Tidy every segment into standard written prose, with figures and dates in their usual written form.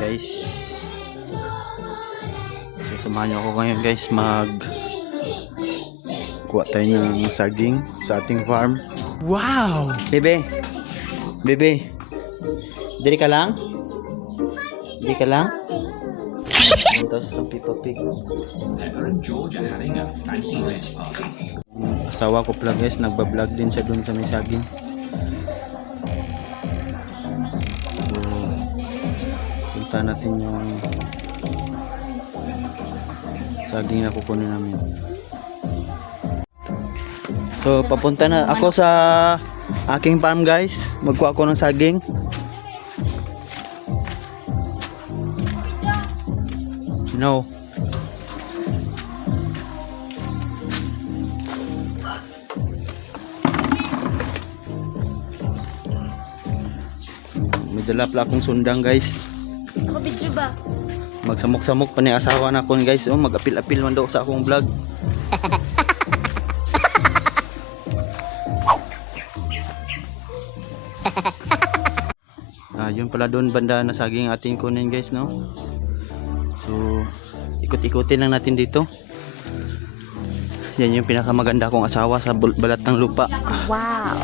guys. So samahan niyo ako ngayon guys, kuha tayo ng saging sa ating farm. Wow! Bebe! Bebe! Diri ka lang? Diri ka lang? Punta sa Peppa Pig. Peppa and George are having a fancy dress party. Asawa ko pala guys, nagbablog din siya dun sa may saging. So, punta natin yung saging na kukunin namin. So, papunta na ako sa aking farm guys. Magkuha ako ng saging. No. May dala pala akong sundang guys. Ako video ba? Magsamok-samok pa ni asawa na ko guys. Oh, mag-apil-apil man daw sa akong vlog. Yun pala doon banda na saging ating kunin guys, no? So, ikot-ikutin lang natin dito. Yan yung pinakamaganda kong asawa sa balat ng lupa. Wow!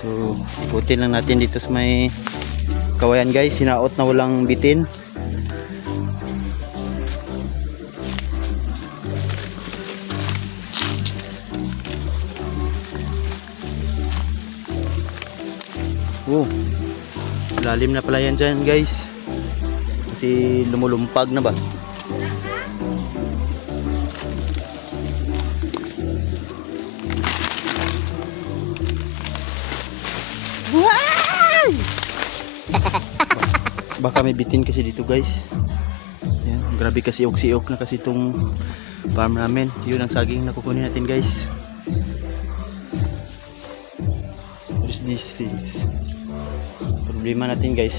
So, ikutin lang natin dito sa may kawayan guys. Sinaot na walang bitin. Oh, lalim na pala yan dyan guys. Kasi lumulumpag na ba? Baka may bitin kasi dito guys. Yan, grabe kasi siok na kasi itong farm namin. Yun ang saging na kukunin natin guys. What is these things? Problema natin guys,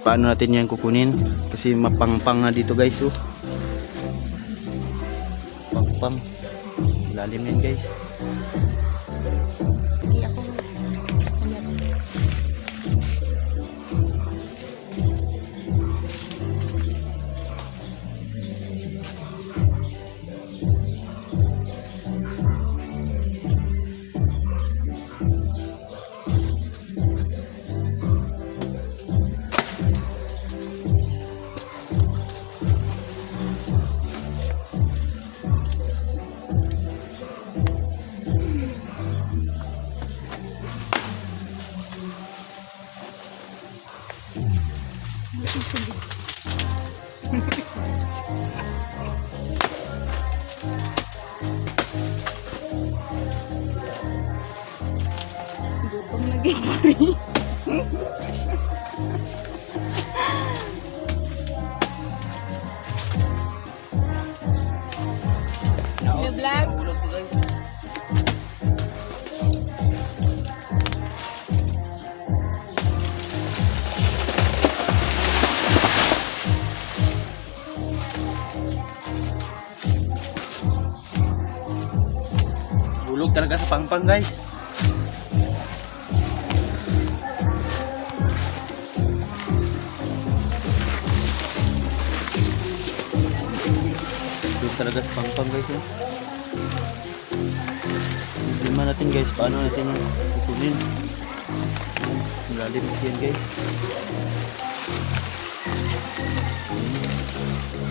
paano natin yan kukunin? Kasi mapangpang na dito guys. Oh. Pangpang. Lalim yan guys. Hindi ako. Gutom na gigri. Vlog? Bulog talaga sa pangpang guys. Bulog talaga sa pangpang guys. Eh. Problema natin guys, paano natin kukunin? Malalim kasi yan guys.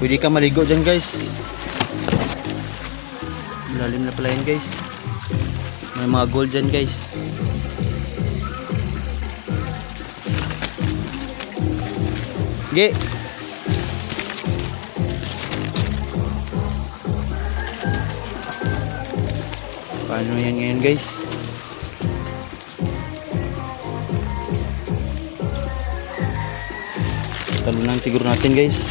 Pwede ka maligo dyan guys. Malalim na pala yan guys. May mga gold dyan guys. Ge! Paano yan ngayon guys? Talunan siguro natin guys.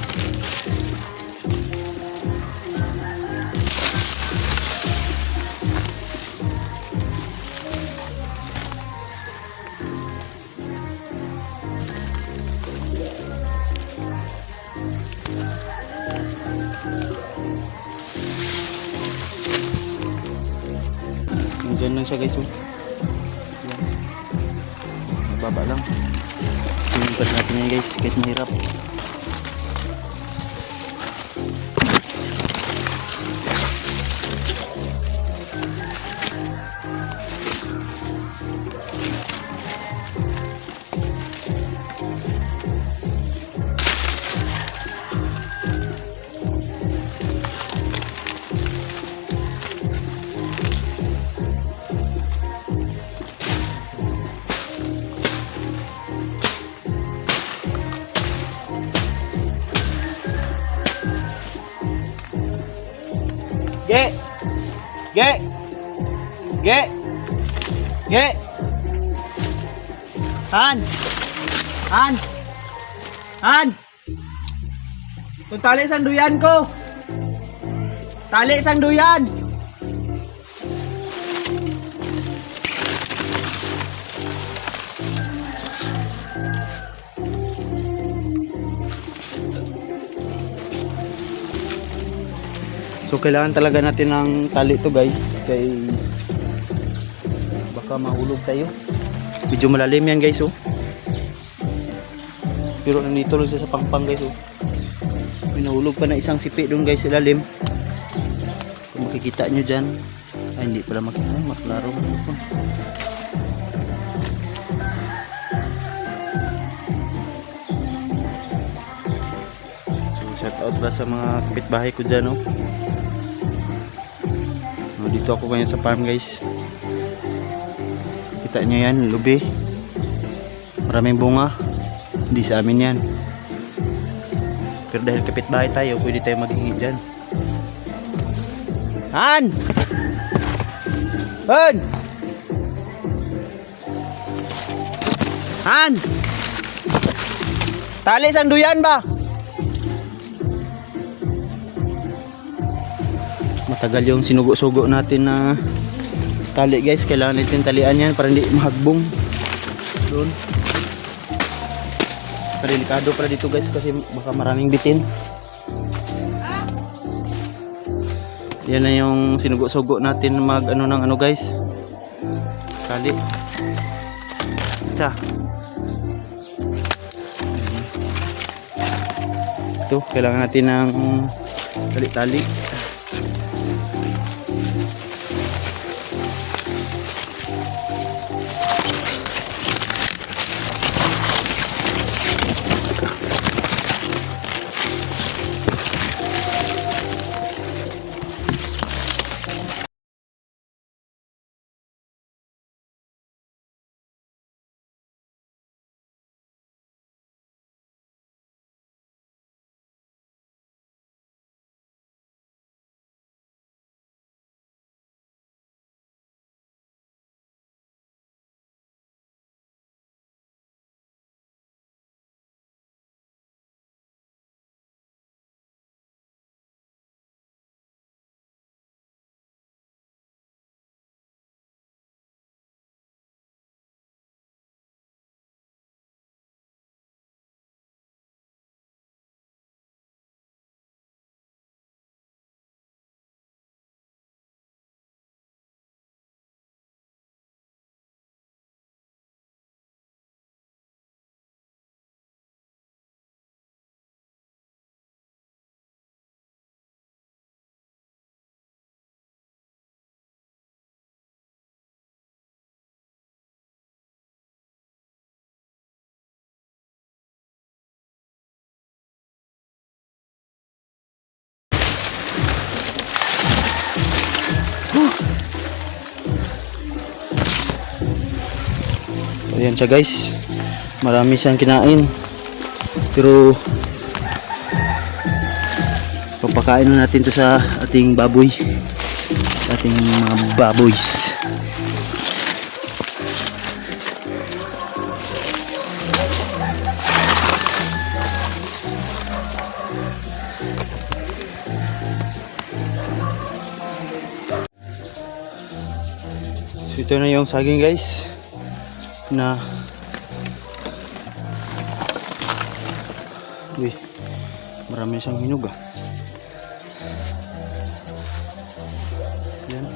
Diyan lang siya guys. Yan. Mababa lang. Lipat natin yan guys, kahit mahirap. Ge! Ge! Ge! Ge! Han! Han! Han! Kung tali sang duyan ko! Tali sang duyan! So kailangan talaga natin ng tali to guys, kay baka mahulog tayo. Medyo malalim yan guys oh. Pero nandito lang siya sa pangpang guys oh. Pinahulog pa na isang sipi doon guys sa ilalim. Kung makikita nyo dyan. Ay hindi pala makikita, maklaro po. So shout out ba sa mga kapitbahay ko dyan oh. Dito ako ngayon sa farm guys. Kita nyo yan, lubi. Maraming bunga. Hindi sa amin yan. Pero dahil kapitbahay tayo, pwede tayo maghingi dyan. Han! Han! Han! Tali sang duyan ba? Matagal yung sinugo-sugo natin na tali guys. Kailangan natin talian yan para hindi mahagbong doon. Delikado pala dito guys kasi baka maraming bitin. Yan na yung sinugo-sugo natin mag ano ng ano guys, tali. Ito kailangan natin ng tali-tali. Ayan siya guys, marami siyang kinain, pero papakain na natin to sa ating baboy, sa ating mga baboys. So ito na yung saging guys na uy, marami siyang hinog ah. Yan.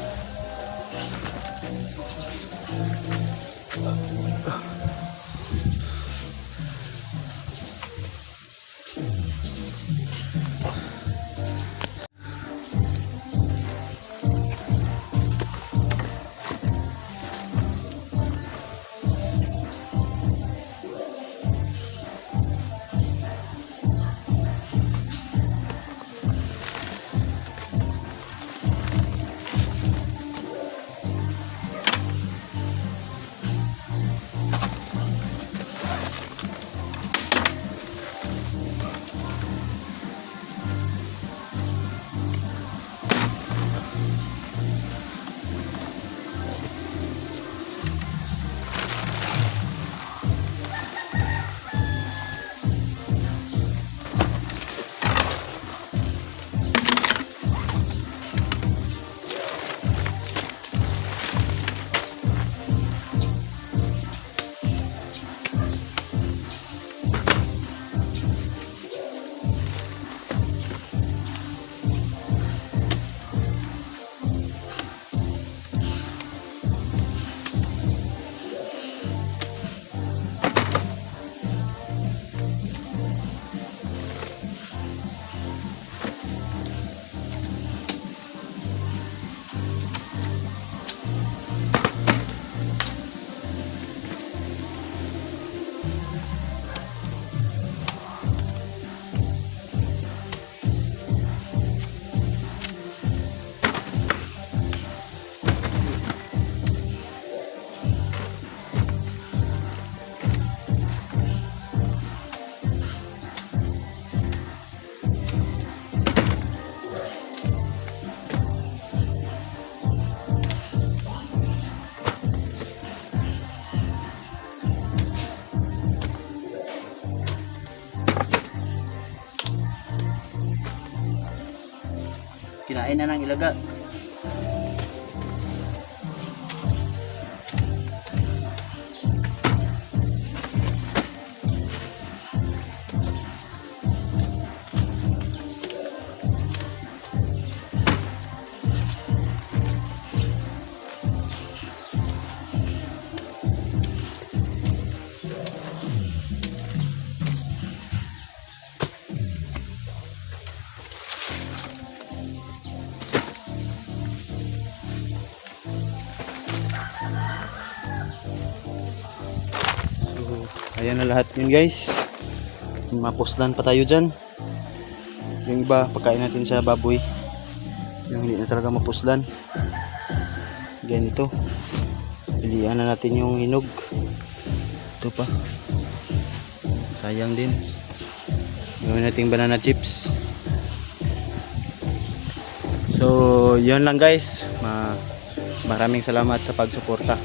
Kinain na ng ilaga. So, ayan na lahat yun guys. Mapuslan pa tayo dyan. Yung iba, pagkain natin sa baboy. Yung hindi na talaga mapuslan. Ganito. Pilihan na natin yung hinog. Ito pa. Sayang din. Gawin natin banana chips. So, yun lang guys. Maraming salamat sa pagsuporta.